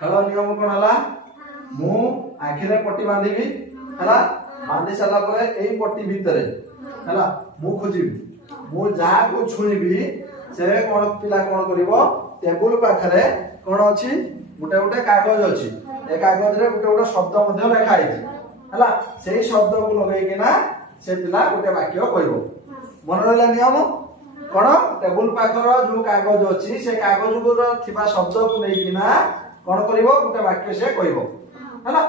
खेल नियम कौन है मु आखिरे पट्टी बांधिबी है बांधि सारा पर एई पट्टी भितर है मु खोजिबी मु जहा को छुईबी से कौन पिला कौन करिवो टेबुल पाखरे कौन अछि गोटे गोटे कागज अछि ए कागज रे गोटे गोटे शब्द मध्ये लिखा आइछि हला सेही शब्द को लगै किना से पिला गोटे वाक्य कहइबो मन रहला नियम कौन टेबुल पाखर जो कागज अछि से कागज को थिबा शब्द को नै किना कौन करिवो गोटे वाक्य से कहइबो हला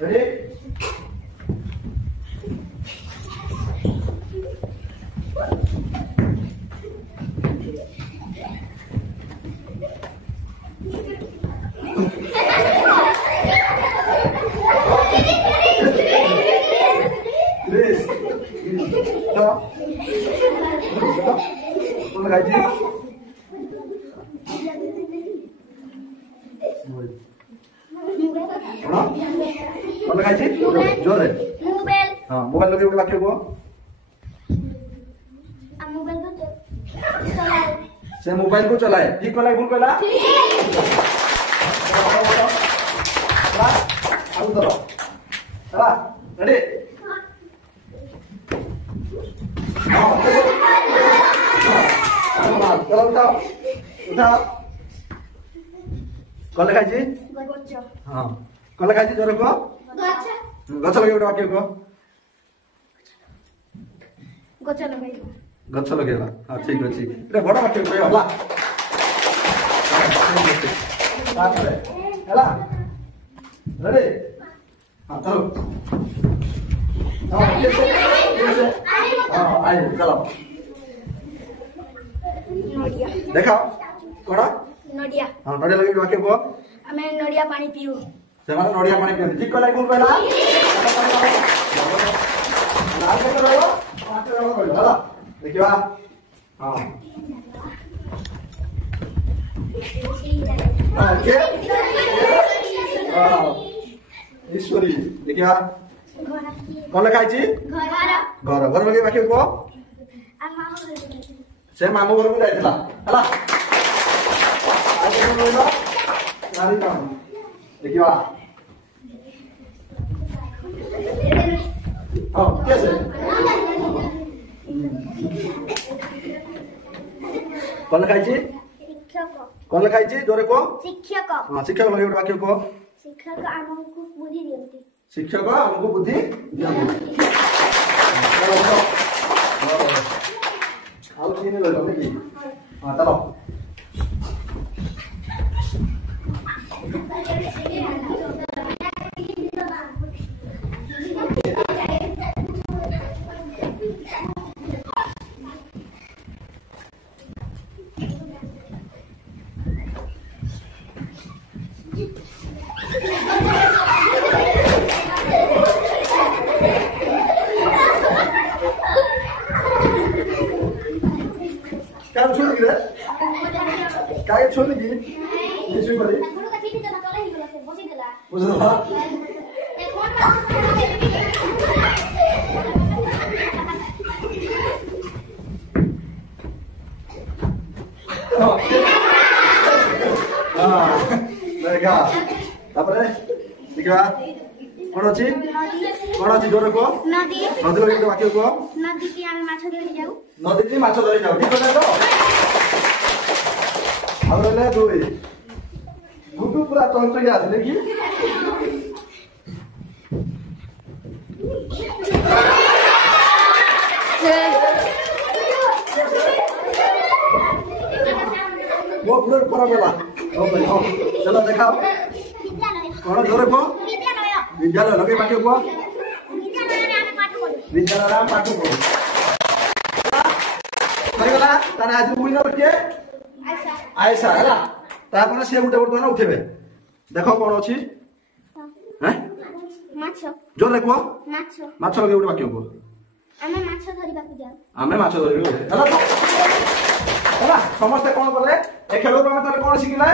रेडी जोर मोबाइल लगे गोटे वाक्य को से मोबाइल को चलाए ठीक कहला भूल कहला रेडी चलो उठाओ उठाओ कल खाई हाँ कल खाई जोर को गछ लगे गोटे वाक्य को गछ लगेगा हाँ ठीक अच्छे ये बड़ वाक्य कहला रेडी हाँ चलो चलो देखा कौन नडिया हाँ नडिया लगे वाक्य को हमें नडिया पानी पीऊ से माने नडिया पानी पीऊ ठीक कहला कौन कहला आगे करो हला देखिवा हां ओके ईश्वरी देखिवा कौन लिखा छी घर घर लगे वाक्य को से मामू घर को जाइतला हला आगे बोलो नारी काम देखिवा हां कैसे कौन लिखा छी कौन लिखा छी जोरे को शिक्षक हां शिक्षक लगे वाक्य को शिक्षक हमको बुद्धि दियंती शिक्षक हमको बुद्धि दियंती आउ तीन ले लो देखी हां चलो क्या छोड़ गिरे क्या छोड़ गी ये छोड़ पड़े बुझला हां देखा तापरे देखा कौन अछि जोर को नदी नदी लगे वाक्य को नदी की हम माछ धरि जाऊ नदी की माछ धरि जाऊ ठीक है तो अब ले दुई गुडू पूरा चंचल आ देखी वो पूरा पूरा बेला ओ भाई हां चलो दिखाओ कौन जोर को विद्यालय लगे वाक्य को विद्यालय राम पाठ पढ़ो सरीगला ताने आज मुई न बटे आयसा हला तापर से गुटे बर्तमान उठेबे देखो कोन अछि हैं माछ जोर देखो माछ लगे गुटे वाक्य को हमें माछ धरिबा को जाऊ हमें माछ धरिबो हला समस्त कोन करले ए खेल में ताले कोन सिखिला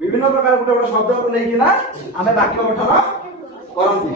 विभिन्न प्रकार गुटे गुटे शब्द को नै किना हमें वाक्य गठन करंती।